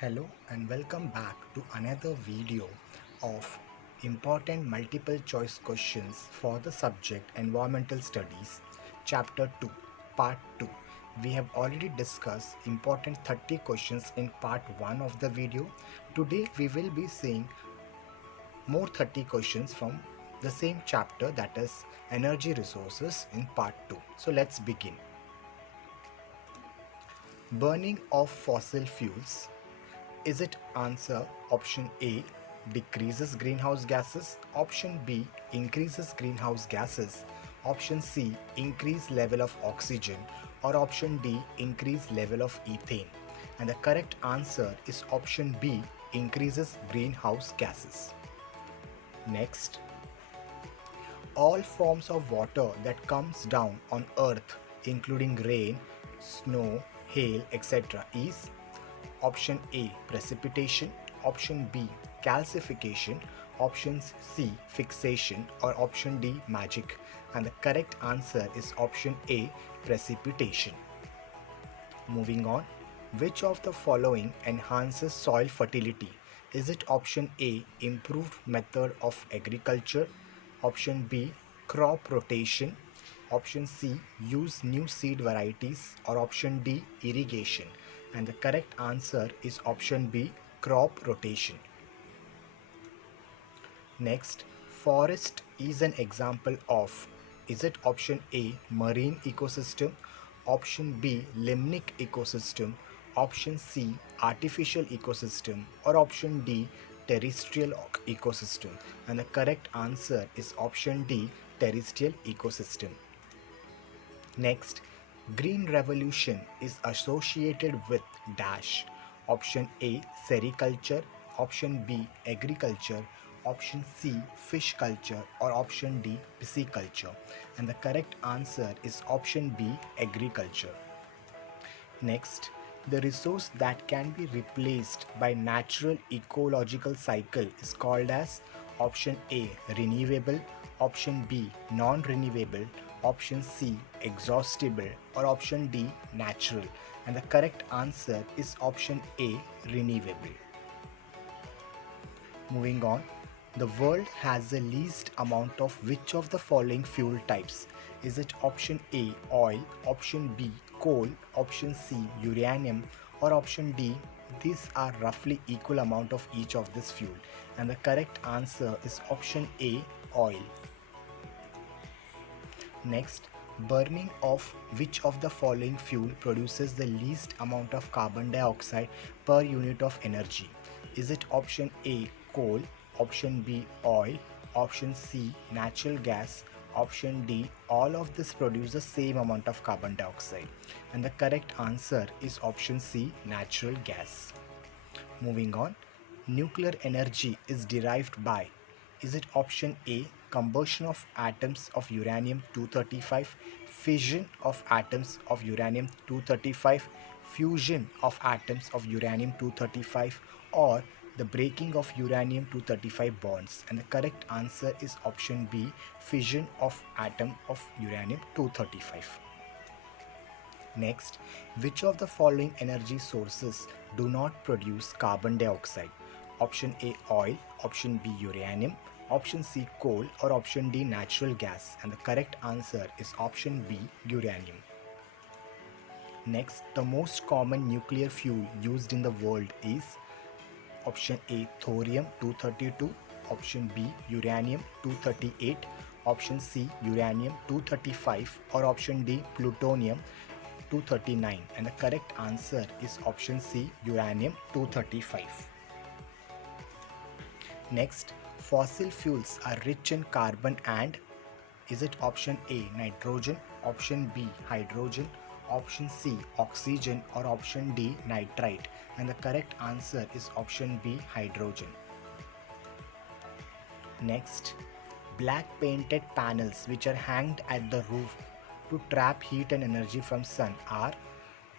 Hello and welcome back to another video of important multiple choice questions for the subject Environmental Studies, Chapter 2, Part 2. We have already discussed important 30 questions in Part 1 of the video. Today we will be seeing more 30 questions from the same chapter, that is Energy Resources, in Part 2. So let's begin. Burning of fossil fuels. Is it answer option A decreases greenhouse gases, option B increases greenhouse gases, option C increase level of oxygen, or option D increase level of ethane? And the correct answer is option B increases greenhouse gases. Next, all forms of water that comes down on earth including rain, snow, hail, etc. is option A precipitation, option B calcification, option C fixation, or option D magic. And the correct answer is option A precipitation. Moving on, which of the following enhances soil fertility? Is it option A improved method of agriculture, option B crop rotation, option C use new seed varieties, or option D irrigation? And the correct answer is option B crop rotation. Next, forest is an example of, is it option A marine ecosystem, option B limnic ecosystem, option C artificial ecosystem, or option D terrestrial ecosystem? And the correct answer is option D terrestrial ecosystem. Next, green revolution is associated with dash. Option A sericulture, option B agriculture, option C fish culture, or option D pisciculture. And the correct answer is option B agriculture. Next, the resource that can be replaced by natural ecological cycle is called as option A renewable, option B non-renewable, option C exhaustible, or option D natural. And the correct answer is option A renewable. Moving on, the world has the least amount of which of the following fuel types? Is it option A oil, option B coal, option C uranium, or option D these are roughly equal amount of each of this fuel? And the correct answer is option A oil. Next, burning of which of the following fuel produces the least amount of carbon dioxide per unit of energy? Is it option A coal, option B oil, option C natural gas, option D all of this produce the same amount of carbon dioxide? And the correct answer is option C natural gas. Moving on, nuclear energy is derived by, is it option A combustion of atoms of uranium 235, fission of atoms of uranium 235, fusion of atoms of uranium 235, or the breaking of uranium 235 bonds? And the correct answer is option B fission of atom of uranium 235. Next, which of the following energy sources do not produce carbon dioxide? Option A oil, option B uranium, option C coal, or option D natural gas? And the correct answer is option B uranium. Next, the most common nuclear fuel used in the world is option A thorium 232, option B uranium 238, option C uranium 235, or option D plutonium 239. And the correct answer is option C uranium 235. Next, fossil fuels are rich in carbon and, is it option A nitrogen, option B hydrogen, option C oxygen, or option D nitrite? And the correct answer is option B hydrogen. Next, black painted panels which are hanged at the roof to trap heat and energy from sun are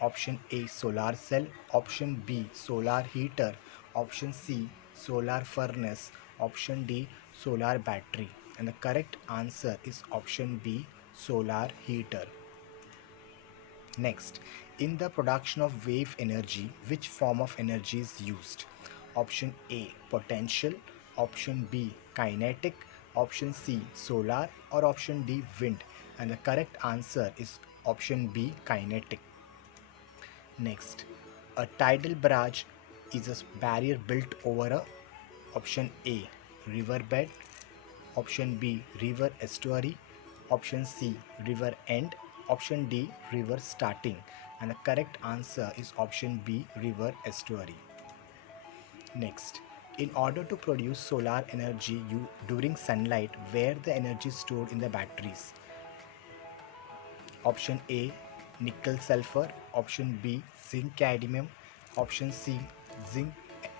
option A solar cell, option B solar heater, option C solar furnace, option D solar battery? And the correct answer is option B solar heater. Next, In the production of wave energy, which form of energy is used? Option A, potential. Option B, kinetic. Option C, solar. Or option D, wind. And the correct answer is option B, kinetic. Next, a tidal barrage is a barrier built over a option A, riverbed. Option B, river estuary. Option C, river end. Option D, river starting. And the correct answer is option B, river estuary. Next, in order to produce solar energy during sunlight, where the energy is stored in the batteries? Option A, nickel sulfur. Option B, zinc cadmium. Option C, zinc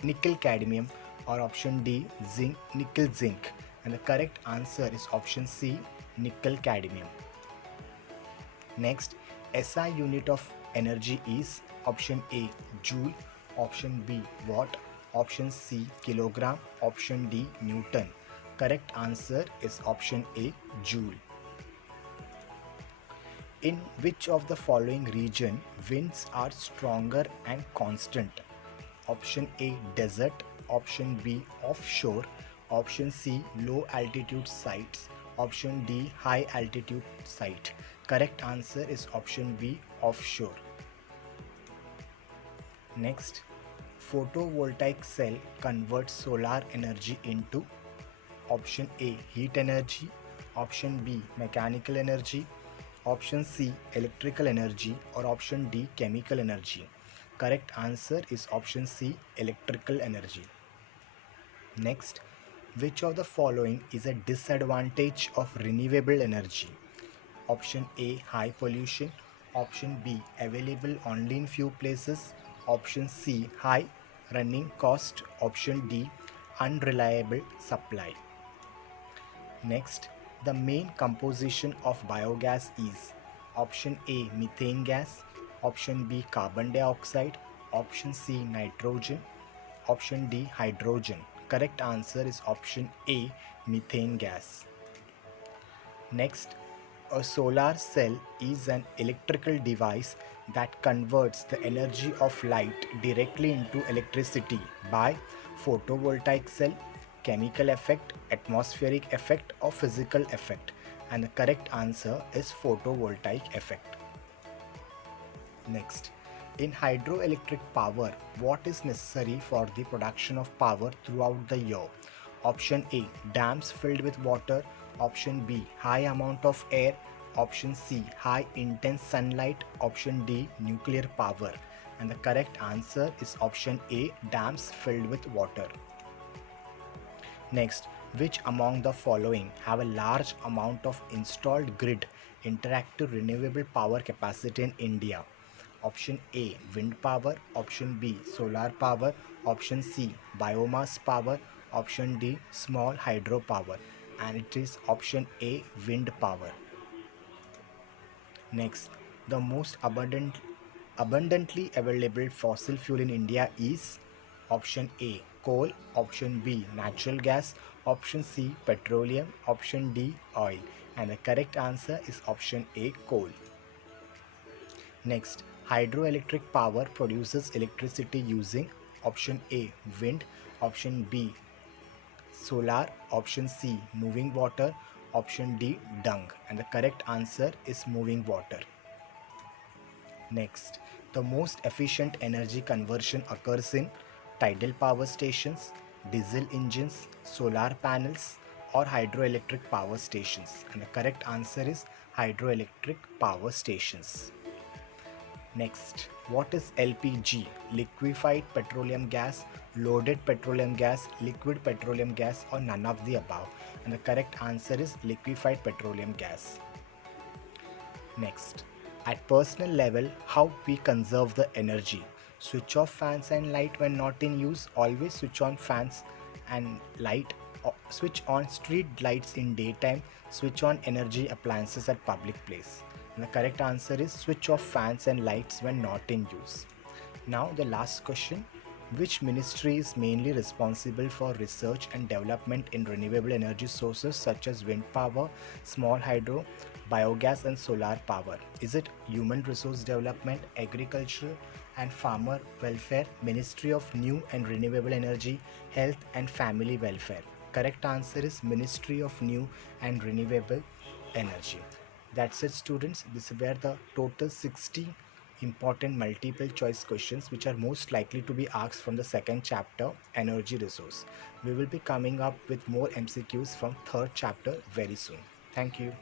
nickel cadmium. Or option D, zinc nickel zinc. And the correct answer is option C, nickel cadmium. Next, SI unit of energy is option A, joule. Option B, watt. Option C, kilogram. Option D, Newton. Correct answer is option A, joule. In which of the following region winds are stronger and constant? Option A, desert. Option B, offshore. Option C, low altitude sites. Option D, high altitude site. Correct answer is option B, offshore. Next, photovoltaic cell converts solar energy into option A, heat energy. Option B, mechanical energy. Option C, electrical energy. Or option D, chemical energy. Correct answer is option C, electrical energy. Next, which of the following is a disadvantage of renewable energy? Option A, high pollution. Option B, available only in few places. Option C, high running cost. Option D, unreliable supply. Next, the main composition of biogas is option A, methane gas. Option B, carbon dioxide. Option C, nitrogen. Option D, hydrogen. Correct answer is option A, methane gas. Next, a solar cell is an electrical device that converts the energy of light directly into electricity by photovoltaic cell, chemical effect, atmospheric effect, or physical effect. And the correct answer is photovoltaic effect. Next, in hydroelectric power, what is necessary for the production of power throughout the year? Option A, dams filled with water. Option B, high amount of air. Option C, high intense sunlight. Option D, nuclear power. And the correct answer is option A, dams filled with water. Next, which among the following have a large amount of installed grid interactive renewable power capacity in India? Option A, wind power. Option B, solar power. Option C, biomass power. Option D, small hydro power. And it is option A, wind power. Next, the most abundantly available fossil fuel in India is option A, coal. Option B, natural gas. Option C, petroleum. Option D, oil. And the correct answer is option A, coal. Next, hydroelectric power produces electricity using option A, wind. Option B, solar. Option C, moving water. Option D, dung. And the correct answer is moving water. Next, the most efficient energy conversion occurs in tidal power stations, diesel engines, solar panels, or hydroelectric power stations. And the correct answer is hydroelectric power stations. Next, what is LPG? Liquefied petroleum gas, loaded petroleum gas, liquid petroleum gas, or none of the above? And the correct answer is liquefied petroleum gas. Next, at personal level, how we conserve the energy? Switch off fans and light when not in use. Always switch on fans and light. Switch on street lights in daytime. Switch on energy appliances at public place. And the correct answer is switch off fans and lights when not in use. Now the last question. Which ministry is mainly responsible for research and development in renewable energy sources such as wind power, small hydro, biogas, and solar power? Is it Human Resource Development, Agriculture and Farmer Welfare, Ministry of New and Renewable Energy, Health and Family Welfare? Correct answer is Ministry of New and Renewable Energy. That's it, students. These were the total 60 important multiple choice questions which are most likely to be asked from the second chapter, Energy Resource. We will be coming up with more MCQs from third chapter very soon. Thank you.